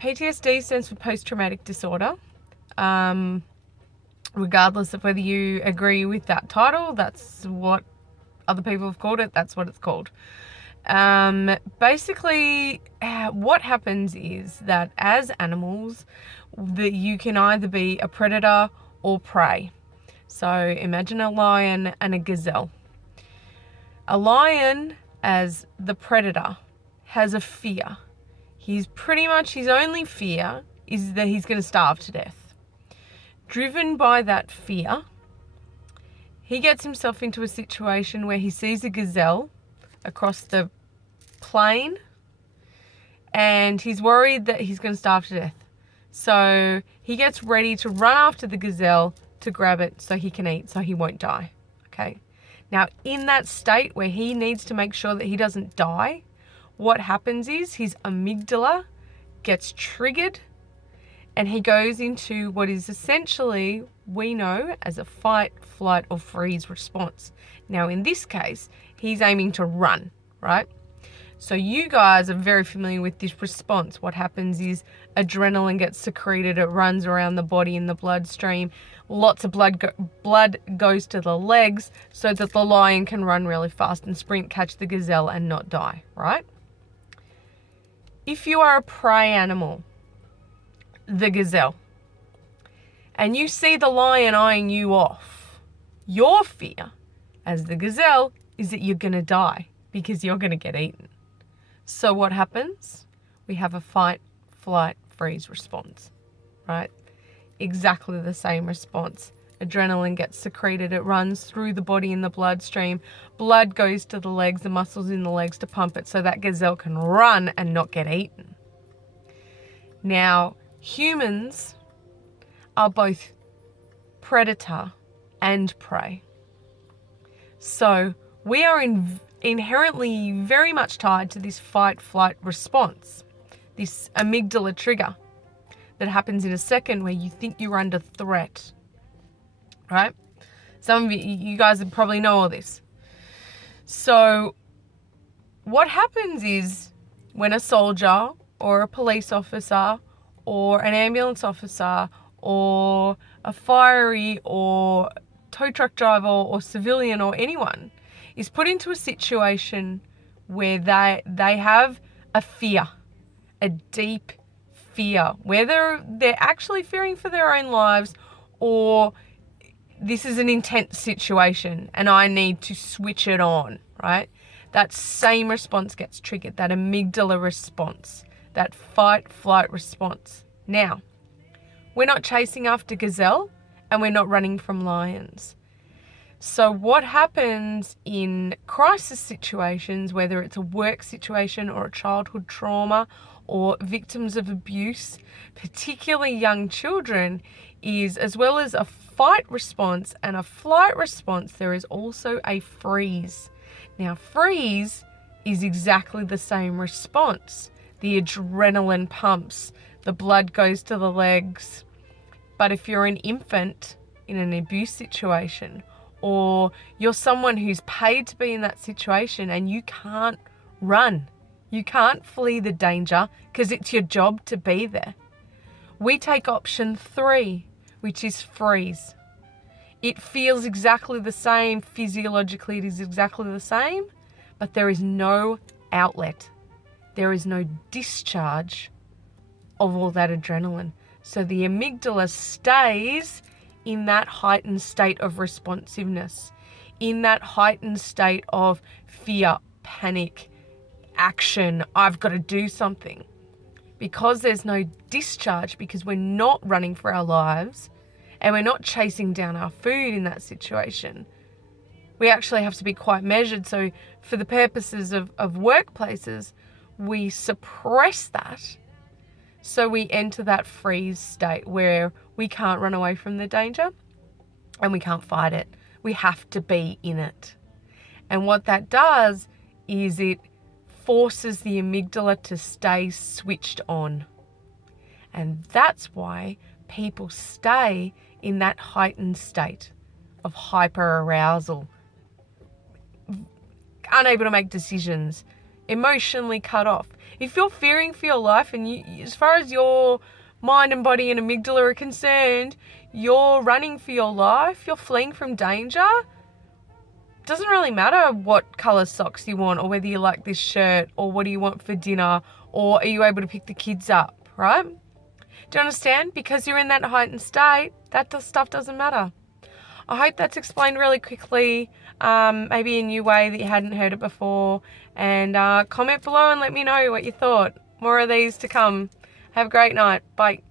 PTSD stands for post-traumatic disorder. Regardless of whether you agree with that title, that's what other people have called it. That's what it's called. Basically, what happens is that as animals, that you can either be a predator or prey. So imagine a lion and a gazelle. A lion, as the predator, has a fear. His only fear is that he's going to starve to death. Driven by that fear, he gets himself into a situation where he sees a gazelle across the plain and he's worried that he's going to starve to death. So he gets ready to run after the gazelle to grab it so he can eat, so he won't die. Okay. Now, in that state where he needs to make sure that he doesn't die, what happens is his amygdala gets triggered and he goes into what is essentially, we know, as a fight, flight, or freeze response. Now, in this case, he's aiming to run, right? So you guys are very familiar with this response. What happens is adrenaline gets secreted. It runs around the body in the bloodstream. Lots of blood goes to the legs so that the lion can run really fast and sprint, catch the gazelle, and not die, right? If you are a prey animal, the gazelle, and you see the lion eyeing you off, your fear as the gazelle is that you're going to die because you're going to get eaten. So what happens? We have a fight, flight, freeze response, right? Exactly the same response. Adrenaline gets secreted. It runs through the body in the bloodstream. Blood goes to the legs, the muscles in the legs to pump it so that gazelle can run and not get eaten. Now, humans are both predator and prey. So we are inherently very much tied to this fight-flight response, this amygdala trigger that happens in a second where you think you're under threat, right? Some of you guys probably know all this. So what happens is when a soldier or a police officer or an ambulance officer or a fiery or tow truck driver or civilian or anyone is put into a situation where they have a fear, a deep fear, whether they're actually fearing for their own lives or this is an intense situation and I need to switch it on, right? That same response gets triggered, that amygdala response, that fight-flight response. Now, we're not chasing after gazelle and we're not running from lions. So what happens in crisis situations, whether it's a work situation or a childhood trauma or victims of abuse, particularly young children, is as well as a fight response and a flight response, there is also a freeze. Now, freeze is exactly the same response. The adrenaline pumps, the blood goes to the legs. But if you're an infant in an abuse situation, or you're someone who's paid to be in that situation and you can't run, you can't flee the danger because it's your job to be there, we take option 3, which is freeze. It feels exactly the same, physiologically it is exactly the same, but there is no outlet. There is no discharge of all that adrenaline. So the amygdala stays in that heightened state of responsiveness, in that heightened state of fear, panic, action, I've got to do something. Because there's no discharge, because we're not running for our lives and we're not chasing down our food in that situation, we actually have to be quite measured. So for the purposes of workplaces, we suppress that. So we enter that freeze state where we can't run away from the danger and we can't fight it. We have to be in it. And what that does is it forces the amygdala to stay switched on. And that's why people stay in that heightened state of hyperarousal, unable to make decisions, emotionally cut off. If you're fearing for your life and as far as your mind and body and amygdala are concerned, you're running for your life, you're fleeing from danger, doesn't really matter what colour socks you want or whether you like this shirt or what do you want for dinner or are you able to pick the kids up, right? Do you understand? Because you're in that heightened state, that stuff doesn't matter. I hope that's explained really quickly, maybe a new way that you hadn't heard it before. And comment below and let me know what you thought. More of these to come. Have a great night. Bye.